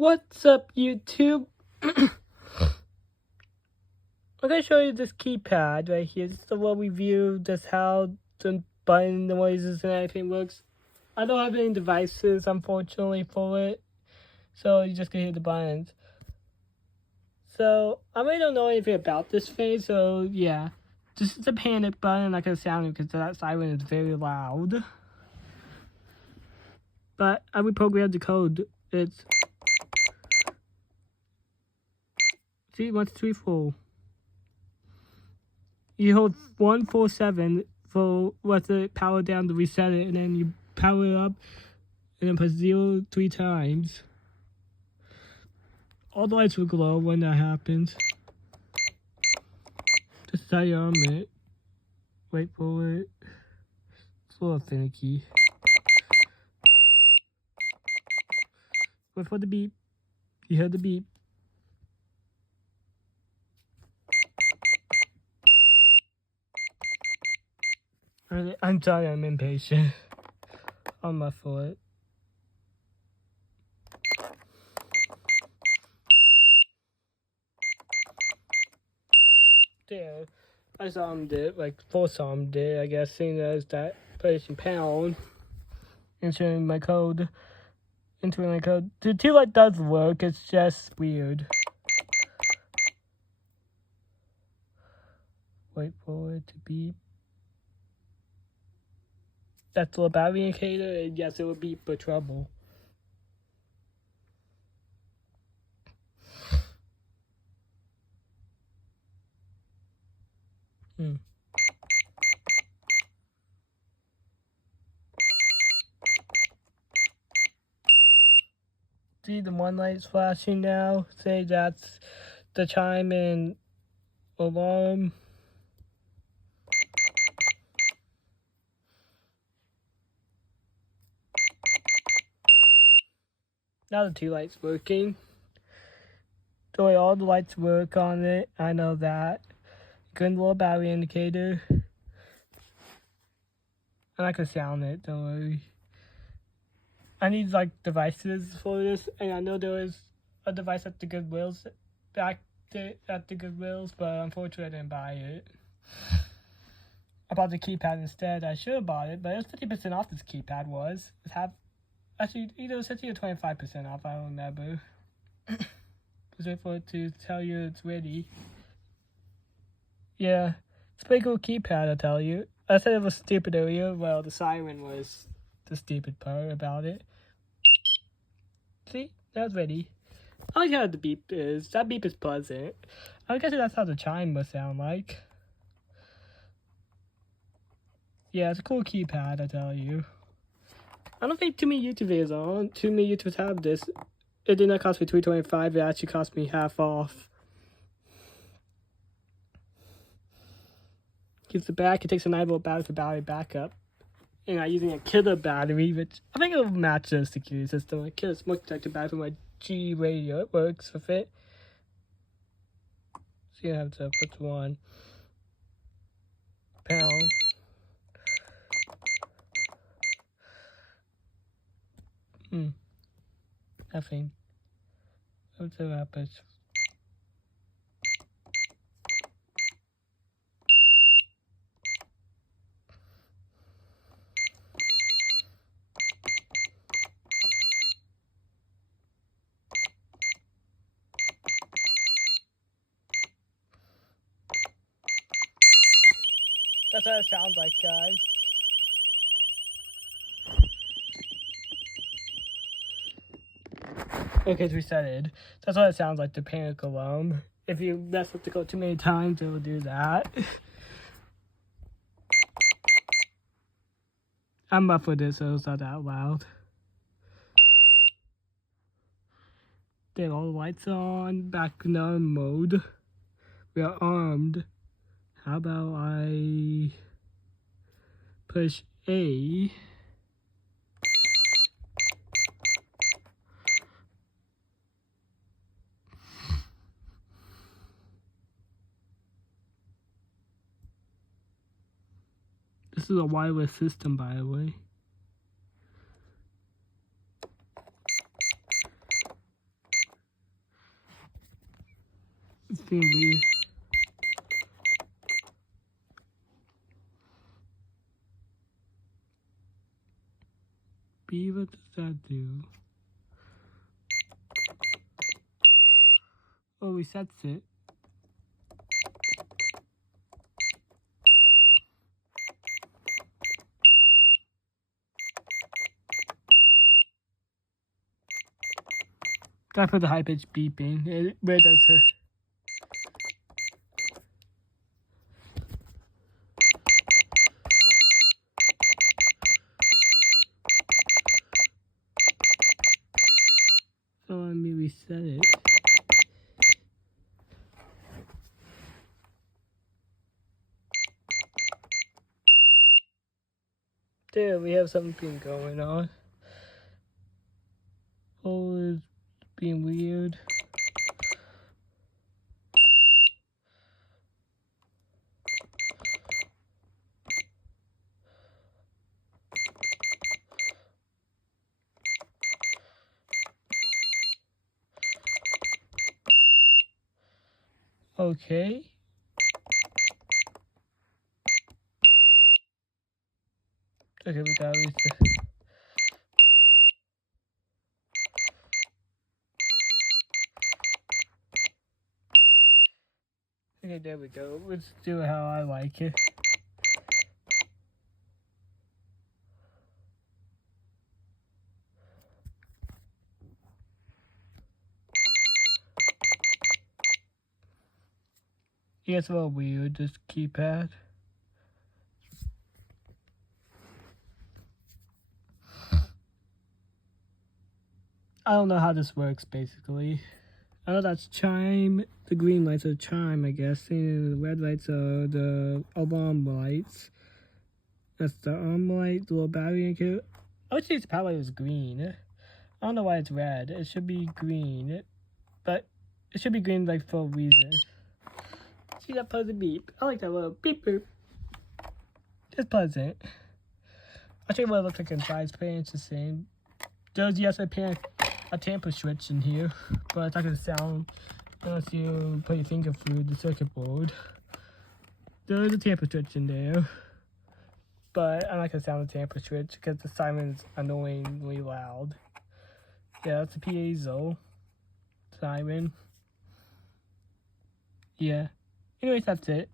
What's up, YouTube? I'm gonna show you this keypad right here. This is a little review, just how the button noises and everything works. I don't have any devices, unfortunately, for it, so you just can hear the buttons. So, I really don't know anything about this thing, so yeah. This is a panic button, I can sound it because that siren is very loud. But I reprogrammed the code. It's C134. You hold 147 for what's the power down to reset it, and then you power it up, and then press 0 3 times. All the lights will glow when that happens. Just tell you on it. Wait for it. It's a little finicky. Wait for the beep. You heard the beep. I'm sorry, I'm impatient. On my foot. There. I zoomed it, like full zoomed it, I guess, seeing as that pressing pound. Entering my code. The 2 light does work, it's just weird. Wait for it to beep. That's a little battery indicator, and yes, it will beep for trouble. See, the one light's flashing now. Say that's the chime and alarm. Now the 2 lights working. The way all the lights work on it, I know that. Good little battery indicator. And I can sound it, don't worry. I need like devices for this, and I know there was a device at the Goodwills at the Goodwills, but unfortunately I didn't buy it. I bought the keypad instead. I should have bought it, but it was 50% off. This keypad was. Actually either 50 or 25% off. I don't remember. Just wait for it to tell you it's ready. Yeah, it's a pretty cool keypad, I tell you. I said it was stupid earlier. Well, the siren was the stupid part about it. See, that was ready. I like how the beep is. That beep is pleasant. I guess that's how the chime must sound like. Yeah, it's a cool keypad, I tell you. I don't think too many YouTubers have this. It did not cost me $3.25. It actually cost me half off. Gives the back. It takes a 9-volt battery for battery backup. And I'm using a killer battery, which I think it will match the security system. A killer smoke detector battery for my G radio. It works with it. So you have to put one pound. Nothing. What's the happens? That's what it sounds like, guys. Okay, it's resetted. That's what it sounds like, the panic alarm. If you mess with the code too many times, it will do that. I'm muffled it, so it's not that loud. There, all the lights on, back in arm mode. We are armed. How about I push A? This is a wireless system, by the way. being weird. B, what does that do? Oh, resets it. Gotta put the high pitch beeping. It really does hurt. So let me reset it. There, we have something going on. Oh, it's being weird. Okay. Okay, we gotta reset. Okay, there we go. Let's do it how I like it. Yeah, it's a little weird, this keypad. I don't know how this works, basically. I know that's chime. The green lights are chime, I guess. And the red lights are the alarm lights. That's the arm light, the little battery indicator. I would say its power light was green. I don't know why it's red. It should be green. But it should be green, like, for a reason. See that pleasant beep? I like that little beep boop. It's pleasant. I'll show you what it looks like inside. It's pretty interesting. There's, yes, a tamper switch in here, but it's not going to sound unless you put your finger through the circuit board. There's a tamper switch in there, but I'm not going to sound the tamper switch because the siren's annoyingly loud. Yeah, that's a piezo siren. Yeah. Anyways, that's it.